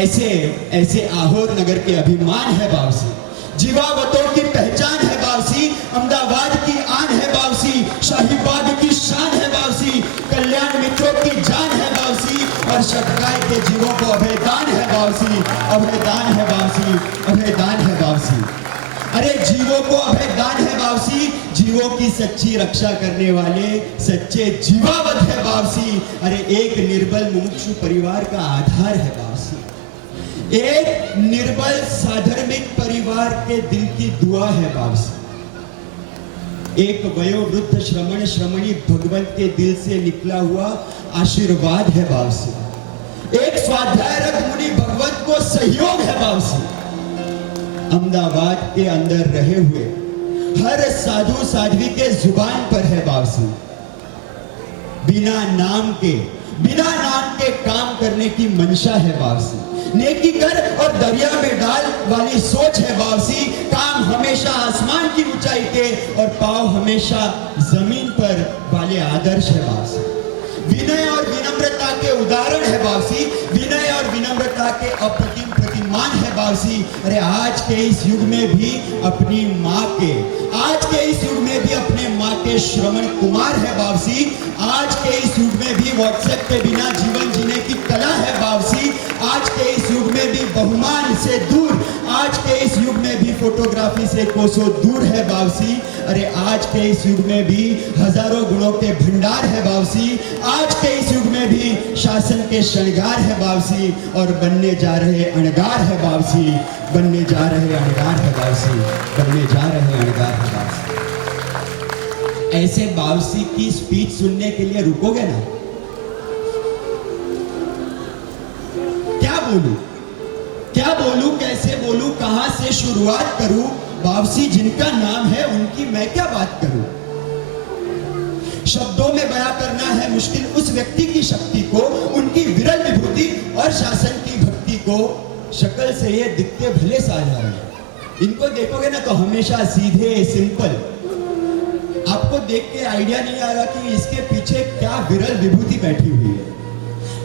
ऐसे ऐसे आहोर नगर के अभिमान है बावसी, जीवावतों की पहचान है बावसी, अहमदाबाद की आन है बावसी, शाहीबाग की शान है बावसी, कल्याण मित्रों की जान है बावसी, और शतकाय के जीवों को अभयदान है बावसी, अभयदान है बावसी, अभयदान है बावसी। अरे जीवों को अभयदान है बावसी, जीवों की सच्ची रक्षा करने वाले सच्चे जीवावत है बावसी। अरे एक निर्बल मुमुक्षु परिवार का आधार है बावसी, एक निर्बल साधर्मिक परिवार के दिल की दुआ है बावसी, एक वयोवृद्ध श्रमण श्रमणी भगवंत के दिल से निकला हुआ आशीर्वाद है बावसी, एक स्वाध्यायरत मुनि भगवत को सहयोग है बावसी। अहमदाबाद के अंदर रहे हुए हर साधु साध्वी के जुबान पर है बावसी, बिना नाम के काम करने की मंशा है बावसी, नेकी कर और दरिया में डाल वाली सोच है बावसी, काम हमेशा आसमान की ऊंचाई के और पांव हमेशा जमीन पर वाले आदर्श है बावसी, विनय और विनम्रता के उदाहरण है बावसी, विनय और विनम्रता के अप्रतिम प्रतिमान है बावसी। अरे आज के इस युग में भी अपनी माँ के, आज के इस युग में भी अपने माँ के श्रवण कुमार है बावसी, आज के इस युग में भी व्हाट्सएप के बिना जीवन जीने की कला है बावसी, आज के इस युग में भी बहुमान से दूर, आज के इस युग में भी फोटोग्राफी से कोसों दूर है बावसी। अरे आज के इस युग में भी हजारों गुणों के भंडार है बावसी, आज के इस युग में भी शासन के श्रृंगार है बावसी, और बनने जा रहे अणगार है बावसी, बनने जा रहे अणगार है बावसी, बनने जा रहे अणगार है बावसी। ऐसे बावसी की स्पीच सुनने के लिए रुकोगे ना? क्या बोलूं, कैसे बोलूं, कहां से शुरुआत करूं? बावसी जिनका नाम है उनकी मैं क्या बात करूं? शब्दों में बयां करना है मुश्किल उस व्यक्ति की शक्ति को, उनकी विरल विभूति और शासन की भक्ति को। शक्ल से ये दिखते भले साधारण, इनको देखोगे ना तो हमेशा सीधे सिंपल, आपको देख के आइडिया नहीं आएगा कि इसके पीछे क्या विरल विभूति बैठी हुई है।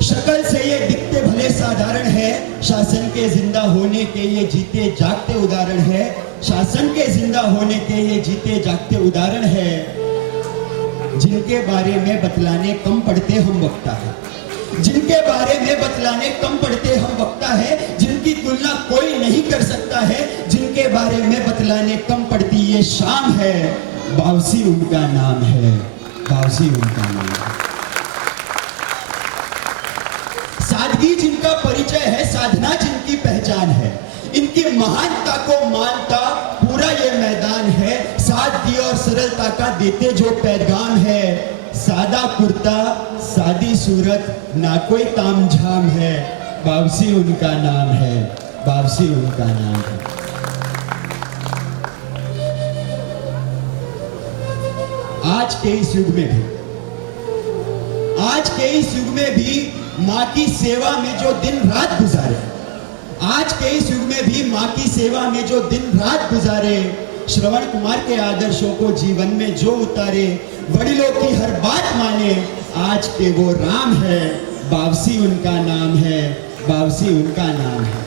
शक्ल से ये दिखते भले साधारण है, शासन के जिंदा होने के ये जीते जागते उदाहरण है, शासन के जिंदा होने के ये जीते जागते उदाहरण है, जिनके बारे में बतलाने कम पड़ते हम वक्ता है, जिनके बारे में बतलाने कम पड़ते हम वक्ता है, जिनकी तुलना कोई नहीं कर सकता है, जिनके बारे में बतलाने कम पड़ती ये शाम है, बावसी उनका नाम है, बावसी उनका नाम है। सादगी जिनका परिचय है, साधना जिनकी पहचान है, इनकी महानता को मानता पूरा ये मैदान है, सादगी और सरलता का देते जो पैगाम है, सादा कुर्ता सादी सूरत ना कोई तामझाम है, बावसी उनका नाम है, बावसी उनका नाम है। आज के इस युग में भी, आज के इस युग में भी माँ की सेवा में जो दिन रात गुजारे, आज के इस युग में भी माँ की सेवा में जो दिन रात गुजारे, श्रवण कुमार के आदर्शों को जीवन में जो उतारे, वडिलों की हर बात माने, आज के वो राम है, बावसी उनका नाम है, बावसी उनका नाम है।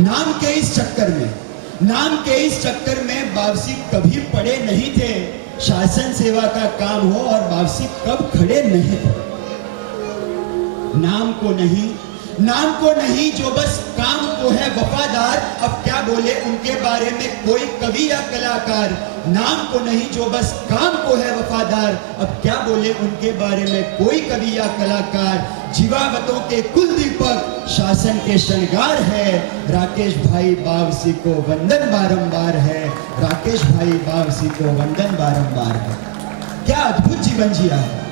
नाम के इस चक्कर में, नाम के इस चक्कर में बावसी कभी पड़े नहीं थे, शासन सेवा का काम हो और बावसी कब खड़े नहीं थे। नाम को नहीं जो बस काम को है वफादार, अब क्या बोले उनके बारे में कोई कवि या कलाकार, नाम को नहीं जो बस काम को है वफादार, अब क्या बोले उनके बारे में कोई कवि या कलाकार, जीवावतों के कुल दीपक शासन के श्रृंगार है, राकेश भाई बावसी को वंदन बारंबार है, राकेश भाई बावसी को वंदन बारंबार है। क्या अद्भुत जीवन जिया है।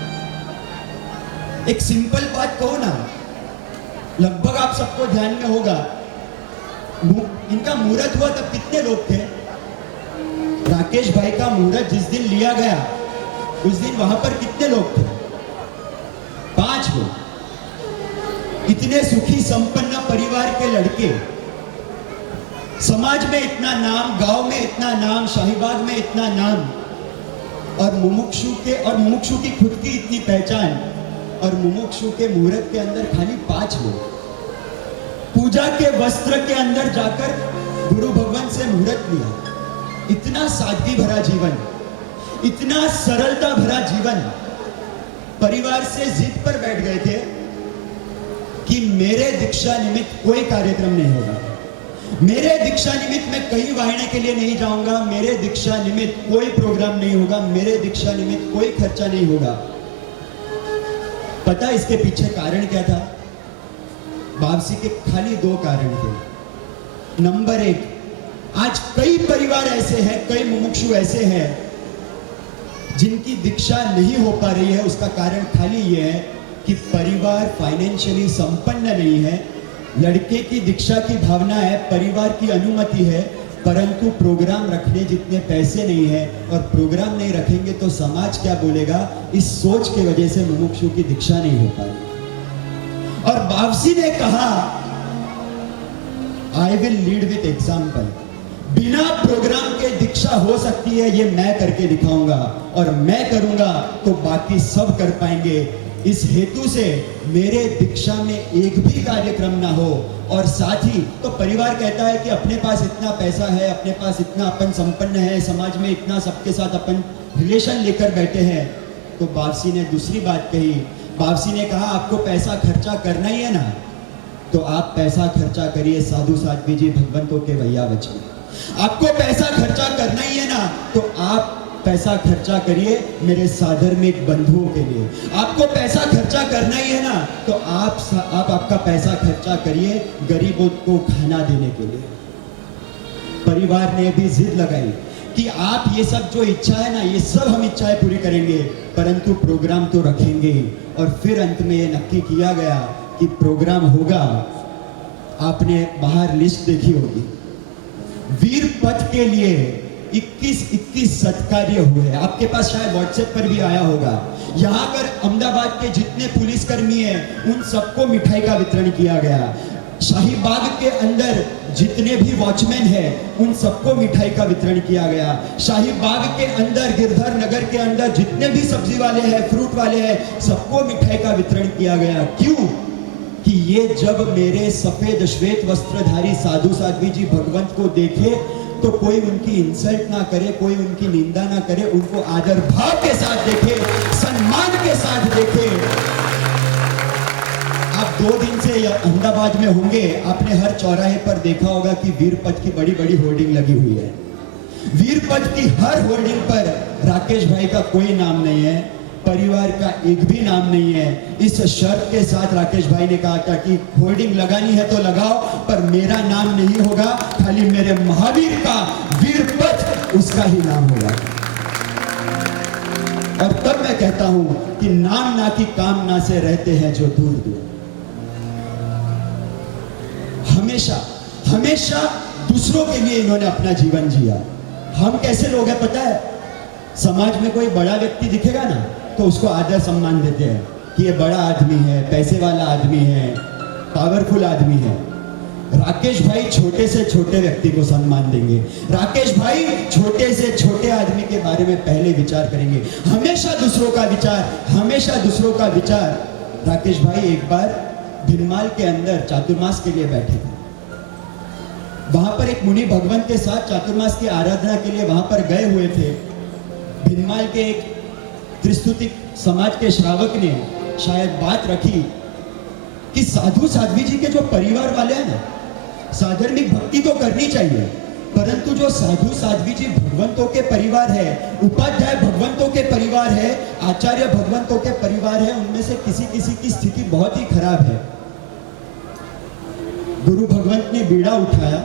एक सिंपल बात कहो ना, लगभग आप सबको ध्यान में होगा, इनका मुहूर्त हुआ तब कितने लोग थे? राकेश भाई का मुहूर्त जिस दिन लिया गया उस दिन वहां पर कितने लोग थे? 5 लोग। इतने सुखी संपन्न परिवार के लड़के, समाज में इतना नाम, गांव में इतना नाम, शाहीबाग में इतना नाम, और मुमुक्षु की खुद की इतनी पहचान, और मुमुक्षु के मुहूर्त के अंदर खाली 5 लोग। पूजा के वस्त्र के अंदर जाकर गुरु भगवान से मुहूर्त लिया। इतना सादगी भरा जीवन, इतना सरलता भरा जीवन। परिवार से जिद पर बैठ गए थे कि मेरे दीक्षा निमित्त कोई कार्यक्रम नहीं होगा, मेरे दीक्षा निमित्त मैं कहीं वाहिनी के लिए नहीं जाऊंगा, मेरे दीक्षा निमित्त कोई प्रोग्राम नहीं होगा, मेरे दीक्षा निमित्त कोई खर्चा नहीं होगा। पता इसके पीछे कारण क्या था? वापसी के खाली दो कारण थे। नंबर एक, आज कई परिवार ऐसे हैं, कई मुमुक्षु ऐसे हैं जिनकी दीक्षा नहीं हो पा रही है। उसका कारण खाली ये है कि परिवार फाइनेंशियली संपन्न नहीं है। लड़के की दीक्षा की भावना है, परिवार की अनुमति है, परंतु प्रोग्राम रखने जितने पैसे नहीं है, और प्रोग्राम नहीं रखेंगे तो समाज क्या बोलेगा, इस सोच की वजह से मुमुक्षु की दीक्षा नहीं हो पाई। और बावसी ने कहा, I will lead with example. बिना प्रोग्राम के दीक्षा हो सकती है, ये मैं करके दिखाऊंगा, और मैं करूंगा तो बाकी सब कर पाएंगे। इस हेतु से मेरे दीक्षा में एक भी कार्यक्रम ना हो। और साथ ही तो परिवार कहता है कि अपने पास इतना पैसा है, अपने पास इतना अपन संपन्न है, समाज में इतना सबके साथ अपन रिलेशन लेकर बैठे हैं। तो बावसी ने दूसरी बात कही। बावसी ने कहा, आपको पैसा खर्चा करना ही है ना, तो आप पैसा खर्चा करिए साधु साध्वी जी भगवंतों के भैया बच्चे। आपको पैसा खर्चा करना ही है ना, तो आप पैसा खर्चा करिए मेरे साधर्मिक बंधुओं के लिए। आपको पैसा खर्चा करना ही है ना, तो आप आपका पैसा खर्चा करिए गरीबों को खाना देने के लिए। परिवार ने भी जिद लगाई कि आप ये सब जो इच्छा है ना, ये सब हम इच्छाएं पूरी करेंगे, परंतु प्रोग्राम तो रखेंगे ही। और फिर अंत में ये नक्की किया गया कि प्रोग्राम होगा। आपने बाहर लिस्ट देखी होगी, वीर पथ के लिए 21 सत्कार्य हुए। आपके पास शायद व्हाट्सएप पर भी आया होगा। यहाँ पर अहमदाबाद के जितने पुलिसकर्मी हैं उन सबको मिठाई का वितरण किया गया। शाही बाग के अंदर जितने भी वॉचमैन हैं उन सबको मिठाई का वितरण किया गया। शाही बाग के अंदर, गिरधर नगर के अंदर जितने भी सब्जी वाले हैं, फ्रूट वाले हैं, सबको मिठाई का वितरण किया गया। क्यों? कि ये जब मेरे सफेद श्वेत वस्त्रधारी साधु साध्वी जी भगवंत को देखे तो कोई उनकी इंसल्ट ना करे, कोई उनकी निंदा ना करे, उनको आदर भाव के साथ देखे, सम्मान के साथ देखे। आप 2 दिन से अहमदाबाद में होंगे, आपने हर चौराहे पर देखा होगा कि वीर पथ की बड़ी बड़ी होर्डिंग लगी हुई है। वीर पथ की हर होर्डिंग पर राकेश भाई का कोई नाम नहीं है, परिवार का एक भी नाम नहीं है। इस शर्त के साथ राकेश भाई ने कहा था कि होर्डिंग लगानी है तो लगाओ, पर मेरा नाम नहीं होगा, खाली मेरे महावीर का वीर पथ उसका ही नाम होगा। और तब मैं कहता हूं कि नाम ना की कामना से रहते हैं जो दूर दूर। हमेशा हमेशा दूसरों के लिए इन्होंने अपना जीवन जिया। हम कैसे लोग हैं पता है? समाज में कोई बड़ा व्यक्ति दिखेगा ना तो उसको आदर सम्मान देते हैं कि ये बड़ा आदमी है, पैसे वाला आदमी है, पावरफुल आदमी है। राकेश भाई छोटे से छोटे व्यक्ति को सम्मान देंगे। राकेश भाई छोटे से छोटे आदमी के बारे में पहले विचार करेंगे। हमेशा दूसरों का विचार, हमेशा दूसरों का विचार। राकेश भाई एक बार भिनमाल के अंदर चातुर्मास के लिए बैठे थे। वहां पर एक मुनि भगवंत के साथ चातुर्मास की आराधना के लिए वहां पर गए हुए थे। भिनमाल के एक त्रिस्तुतिक समाज के श्रावक ने शायद बात रखी कि साधु साध्वी जी के जो परिवार वाले हैं ना, साधर्मिक भक्ति तो करनी चाहिए, परंतु जो साधु साध्वी जी भगवंतों के परिवार है, उपाध्याय भगवंतों के परिवार है, आचार्य भगवंतों के परिवार है, उनमें से किसी किसी की स्थिति बहुत ही खराब है। गुरु भगवंत ने बीड़ा उठाया।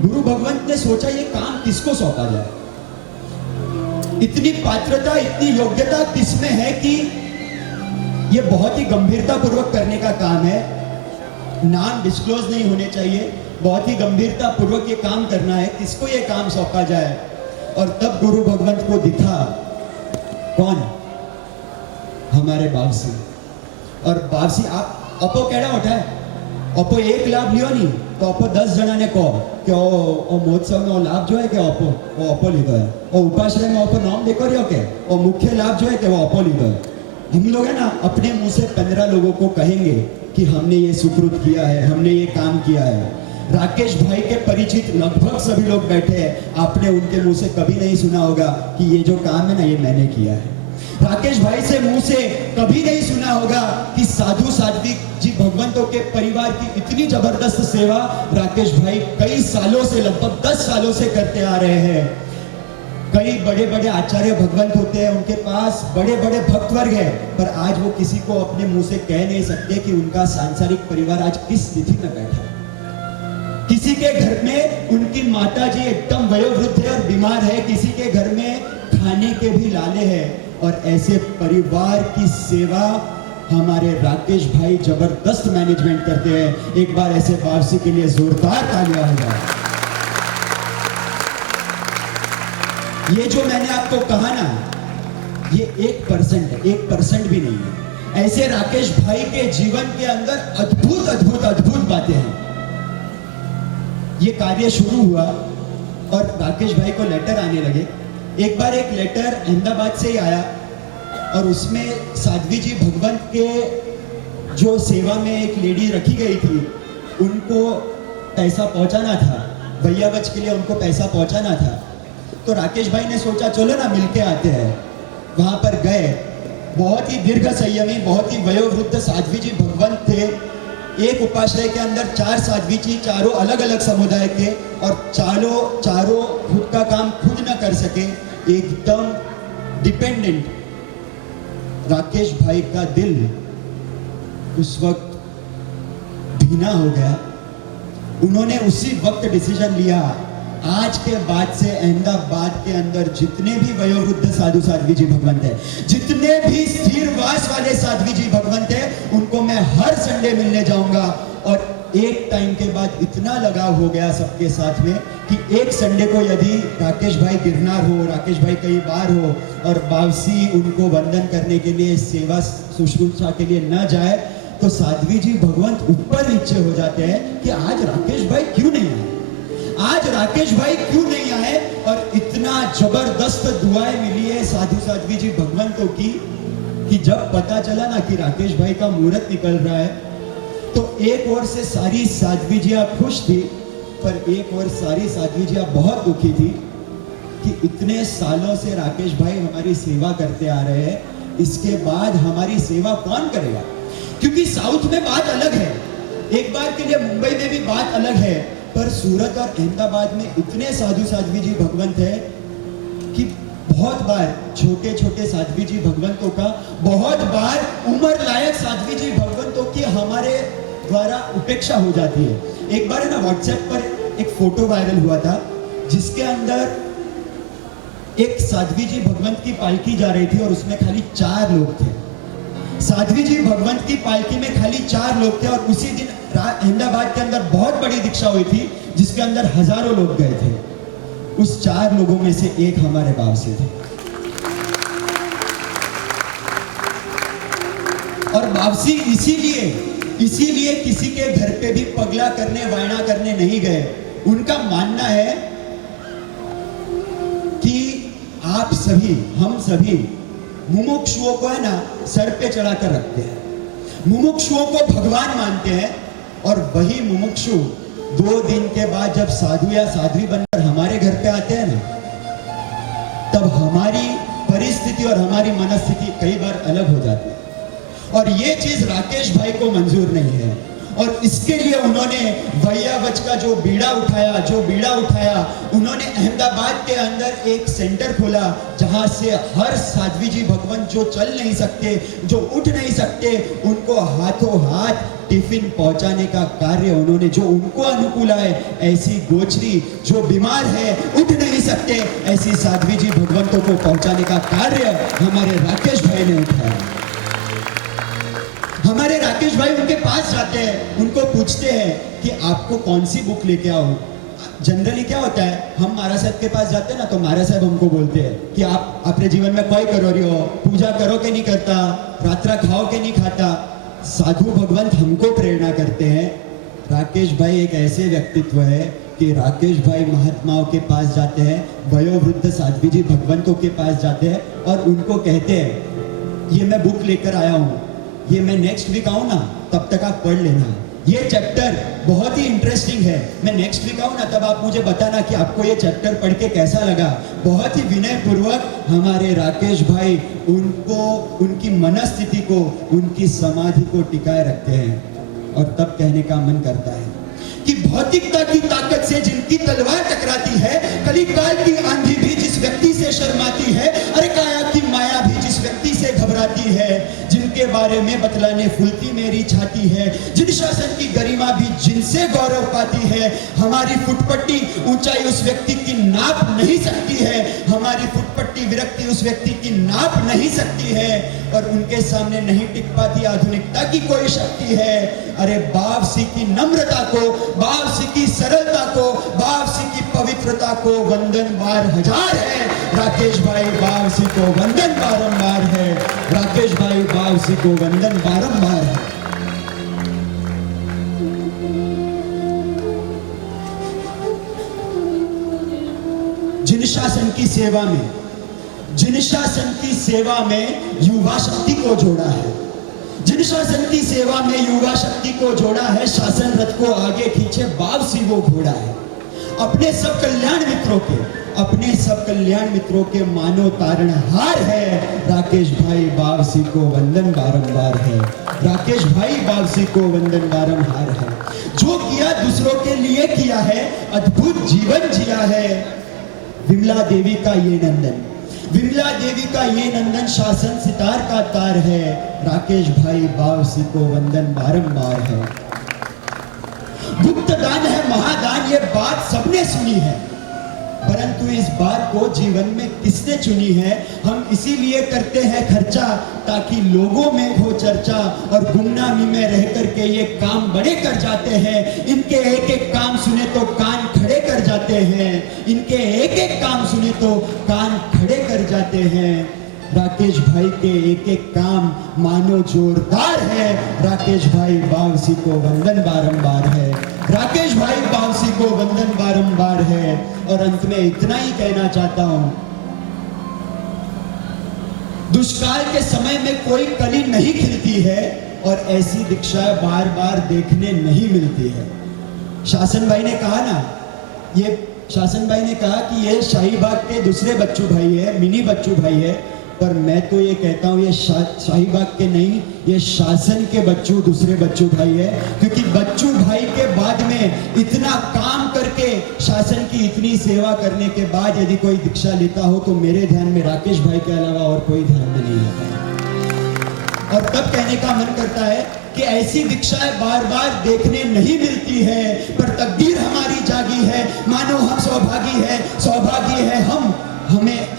गुरु भगवंत ने सोचा ये काम किसको सौंपा जाए। इतनी पात्रता, इतनी योग्यता किसमें है कि ये बहुत ही गंभीरता पूर्वक करने का काम है। नाम डिस्क्लोज नहीं होने चाहिए, बहुत ही गंभीरता पूर्वक ये काम करना है। किसको ये काम सौंपा जाए? और तब गुरु भगवंत को दिखा कौन? हमारे बावसी। और बावसी आप अपो केड़ा उठाए? अपो एक लाभ लियो नहीं तो अपो 10 जना ने कहो कि ओ महोत्सव में लाभ जो है कि अपो लीधो है, ओ उपाश्रय में अपो नाम देखो रहो के ओ मुख्य लाभ जो है कि वो अपो लीधो है। हम लोग है ना अपने मुंह से 15 लोगों को कहेंगे कि हमने ये सुकृत किया है, हमने ये काम किया है। राकेश भाई के परिचित लगभग सभी लोग बैठे हैं, आपने उनके मुंह से कभी नहीं सुना होगा कि ये जो काम है ना ये मैंने किया है। राकेश भाई से मुंह से कभी नहीं सुना होगा कि साधु साध्वी जी भगवंतों के परिवार की इतनी जबरदस्त सेवा राकेश भाई कई सालों से, लगभग 10 सालों से करते आ रहे हैं। कई बड़े बड़े आचार्य भगवंत होते हैं, उनके पास बड़े बड़े भक्त वर्ग है, पर आज वो किसी को अपने मुंह से कह नहीं सकते कि उनका सांसारिक परिवार आज किस स्थिति में बैठा है। किसी के घर में उनकी माता जी एकदम वयोवृद्ध है और बीमार है, किसी के घर में खाने के भी लाले हैं, और ऐसे परिवार की सेवा हमारे राकेश भाई जबरदस्त मैनेजमेंट करते हैं। एक बार ऐसे वापसी के लिए जोरदार तालियां हो जाए। ये जो मैंने आपको कहा ना, ये 1% है, 1% भी नहीं है। ऐसे राकेश भाई के जीवन के अंदर अद्भुत अद्भुत अद्भुत बातें हैं। ये कार्य शुरू हुआ और राकेश भाई को लेटर आने लगे। एक बार एक लेटर अहमदाबाद से ही आया और उसमें साध्वी जी भगवंत के जो सेवा में एक लेडी रखी गई थी, उनको पैसा पहुंचाना था, भैया बच के लिए उनको पैसा पहुंचाना था। तो राकेश भाई ने सोचा चलो ना मिलके आते हैं। वहां पर गए। बहुत ही दीर्घ संयमी, बहुत ही वयोवृद्ध साध्वी जी भगवंत थे। एक उपाश्रय के अंदर 4 साध्वी जी, चारों अलग अलग समुदाय के, और चारों खुद का काम खुद न कर सके, एकदम डिपेंडेंट। राकेश भाई का दिल उस वक्त भीना हो गया। उन्होंने उसी वक्त डिसीजन लिया, आज के बाद से अहमदाबाद के अंदर जितने भी वयोवृद्ध साधु साध्वी जी भगवंत है, जितने भी स्थिरवास वाले साध्वी जी भगवंत है, उनको मैं हर संडे मिलने जाऊंगा। और एक टाइम के बाद इतना लगाव हो गया सबके साथ में कि एक संडे को यदि राकेश भाई गिरनार हो, राकेश भाई कई बार हो और बावसी उनको वंदन करने के लिए, सेवा शुश्रूषा के लिए न जाए, तो साध्वी जी भगवंत ऊपर नीचे हो जाते हैं कि आज राकेश भाई क्यों नहीं आए, आज राकेश भाई क्यों नहीं आए। और इतना जबरदस्त दुआएं मिली है साधु साध्वी जी भगवंतों की कि जब पता चला ना कि राकेश भाई का मुहूर्त निकल रहा है, तो एक ओर से सारी साध्वी जियां खुश थी, पर एक ओर सारी साध्वी जियां बहुत दुखी थी कि इतने सालों से राकेश भाई हमारी सेवा करते आ रहे हैं, इसके बाद हमारी सेवा कौन करेगा। क्योंकि साउथ में बात अलग है, एक बार के लिए मुंबई में भी बात अलग है, पर सूरत और अहमदाबाद में इतने साधु साध्वी जी भगवंत है कि बहुत बार छोटे छोटे साध्वी जी भगवंतों का, बहुत बार उम्र लायक साध्वी जी भगवंतों की हमारे द्वारा उपेक्षा हो जाती है। एक बार है ना व्हाट्सएप पर एक फोटो वायरल हुआ था, जिसके अंदर एक साध्वी जी भगवंत की पालकी जा रही थी और उसमें खाली 4 लोग थे। साध्वी जी भगवंत की पालकी में खाली 4 लोग थे, और उसी दिन अहमदाबाद के अंदर बहुत बड़ी दीक्षा हुई थी, जिसके अंदर हजारों लोग गए थे। उस 4 लोगों में से एक हमारे बावसी थे। और बावसी इसीलिए किसी के घर पे भी पगला करने, वायना करने नहीं गए। उनका मानना है कि आप सभी, हम सभी मुमुक्षुओं को है ना सर पे चढ़ाकर रखते हैं, मुमुक्षुओं को भगवान मानते हैं, और वही मुमुक्षु 2 दिन के बाद जब साधु या साध्वी बनकर हमारे घर पे आते हैं ना, तब हमारी परिस्थिति और हमारी मनस्थिति कई बार अलग हो जाती है। और ये चीज राकेश भाई को मंजूर नहीं है, और इसके लिए उन्होंने भैया बच का जो बीड़ा उठाया, उन्होंने अहमदाबाद के अंदर एक सेंटर खोला, जहां से हर साध्वी जी भगवंत जो चल नहीं सकते, जो उठ नहीं सकते, उनको हाथों हाथ टिफिन पहुंचाने का कार्य उन्होंने, जो उनको अनुकूल है, ऐसी गोचरी जो बीमार है, उठ नहीं सकते, ऐसी साध्वी जी भगवंतों को पहुंचाने का कार्य हमारे राकेश भाई ने उठाया। हमारे राकेश भाई उनके पास जाते हैं, उनको पूछते हैं कि आपको कौन सी बुक लेके आओ। जनरली क्या होता है, हम महाराज साहब के पास जाते हैं ना, तो महाराज साहब हमको बोलते हैं कि आप अपने जीवन में कोई करो रही हो, पूजा करो कि नहीं करता, रात्रा खाओ कि नहीं खाता। साधु भगवंत हमको प्रेरणा करते हैं। राकेश भाई एक ऐसे व्यक्तित्व है कि राकेश भाई महात्माओं के पास जाते हैं, वयोवृद्ध साध्वी जी भगवंतों के पास जाते हैं, और उनको कहते हैं ये मैं बुक लेकर आया हूँ, ये मैं नेक्स्ट वीक आऊँ ना, तब तक आप पढ़ लेना। ये चैप्टर बहुत ही इंटरेस्टिंग है। मैं नेक्स्ट वीक आऊँ ना, तब आप मुझे बताना कि आपको ये चैप्टर पढ़ के कैसा लगा। बहुत ही विनय पूर्वक हमारे राकेश भाई उनको, उनकी मनस्थिति को, उनकी समाधि को टिकाए रखते हैं। और तब कहने का मन करता है कि भौतिकता की ताकत से जिनकी तलवार टकराती है, कलिकाल की आंधी भी जिस व्यक्ति से शर्माती है, अरे काया की माया भी जिस व्यक्ति से घबराती है, जिनके बारे में बतलाने फूलती मेरी छाती है, जिन शासन की गरिमा भी जिनसे गौरव पाती है, हमारी फुटपट्टी ऊंचाई उस व्यक्ति की नाप नहीं सकती है, हमारी फुटपट्टी विरक्ति उस व्यक्ति की नाप नहीं सकती है, और उनके सामने नहीं टिक पाती आधुनिकता की कोई शक्ति है। अरे बावसी की नम्रता को, बावसी की सरलता को, बावसी की पवित्रता को वंदन बार हजार है। राकेश भाई बावसी को वंदन बारंबार है। राकेश भाई बावसी को वंदन बारंबार है। जिन शासन की सेवा में, जिन शासन की सेवा में युवा शक्ति को जोड़ा है, जिन शासन की सेवा में युवा शक्ति को जोड़ा है, शासन रथ को आगे खींचे बावसी वो घोड़ा है। अपने सब कल्याण मित्रों के, अपने सब कल्याण मित्रों के मानो तारणहार है। राकेश भाई बावसी को वंदन बारंबार है। राकेश भाई बावसी को वंदन बारंबार है। जो किया दूसरों के लिए किया है, अद्भुत जीवन जिया है। विमला देवी का ये नंदन, विमला देवी का ये नंदन शासन सितार का तार है। राकेश भाई बावसी को वंदन बारंबार है। गुप्त दान है महादान, ये बात सबने सुनी है, परंतु इस बात को जीवन में किसने चुनी है? हम इसीलिए करते हैं खर्चा ताकि लोगों में हो चर्चा, और गुमनामी में रह करके ये काम बड़े कर जाते हैं। इनके एक एक काम सुने तो कान खड़े कर जाते हैं, इनके एक एक काम सुने तो कान खड़े कर जाते हैं। राकेश भाई के एक एक काम मानो जोरदार है। राकेश भाई बावसी को वंदन बारंबार है। राकेश भाई बावसी को वंदन बारंबार है। और अंत में इतना ही कहना चाहता हूं, दुष्काल के समय में कोई कली नहीं खिलती है, और ऐसी दीक्षाएं बार बार देखने नहीं मिलती है। शासन भाई ने कहा ना, ये शासन भाई ने कहा कि ये शाहीबाग के दूसरे बच्चू भाई है, मिनी बच्चू भाई है, पर मैं तो ये कहता हूँ ये शाहीबाग के नहीं, ये शासन के बच्चू दूसरे बच्चू भाई है। क्योंकि बच्चू भाई के बाद में इतना काम करके, शासन की इतनी सेवा करने के बाद यदि कोई दीक्षा लेता हो तो मेरे ध्यान में राकेश भाई के अलावा और कोई ध्यान में नहीं आता। और तब कहने का मन करता है कि ऐसी दीक्षाएं बार बार देखने नहीं मिलती है, पर तकदीर हमारी जागी है। मानो हम सौभागी है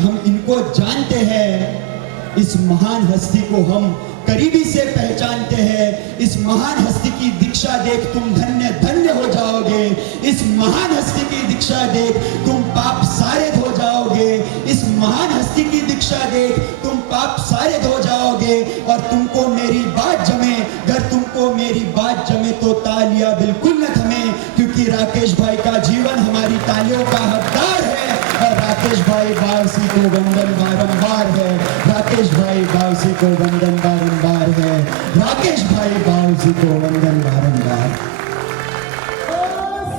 हम इनको जानते हैं। इस महान हस्ती को हम करीबी से पहचानते हैं। इस महान हस्ती की दीक्षा देख तुम धन्य धन्य हो जाओगे। इस महान हस्ती की दीक्षा देख तुम पाप सारे धो जाओगे। इस महान हस्ती की दीक्षा देख तुम पाप सारे धो जाओगे। और तुमको मेरी बात जमे, अगर तुमको मेरी बात जमे तो तालियां बिल्कुल न थमे, क्योंकि राकेश भाई का जीवन हमारी तालियों का हकदार है। और राकेश भाई बावसी को वंदन बारंबार है। राकेश भाई बावसी को वंदन बारंबार है। राकेश भाई बावसी को वंदन बारंबार।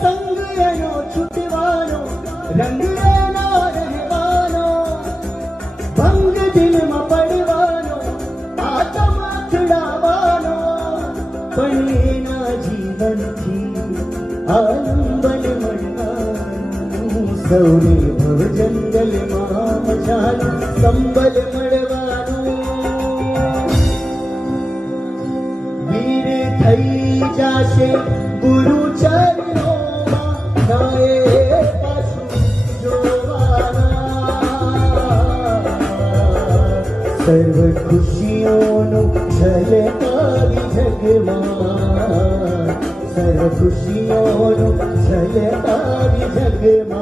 संग रहनो छुटवानो, रंग रहना रहवानो, भंग दिल में पड़वानो, आत्मा छुड़ावानो, पढ़ना जीवन थी आलंबन मड़वानो, सौरे भव जंगल माम जानो, संबल मड़वानो, वीर थई जासे गुरु चरणों नाए पाछू जोवाना, सर्व खुशियों नो झलकारी जगमा, सर्व खुशियों नो झलकारी जगमा।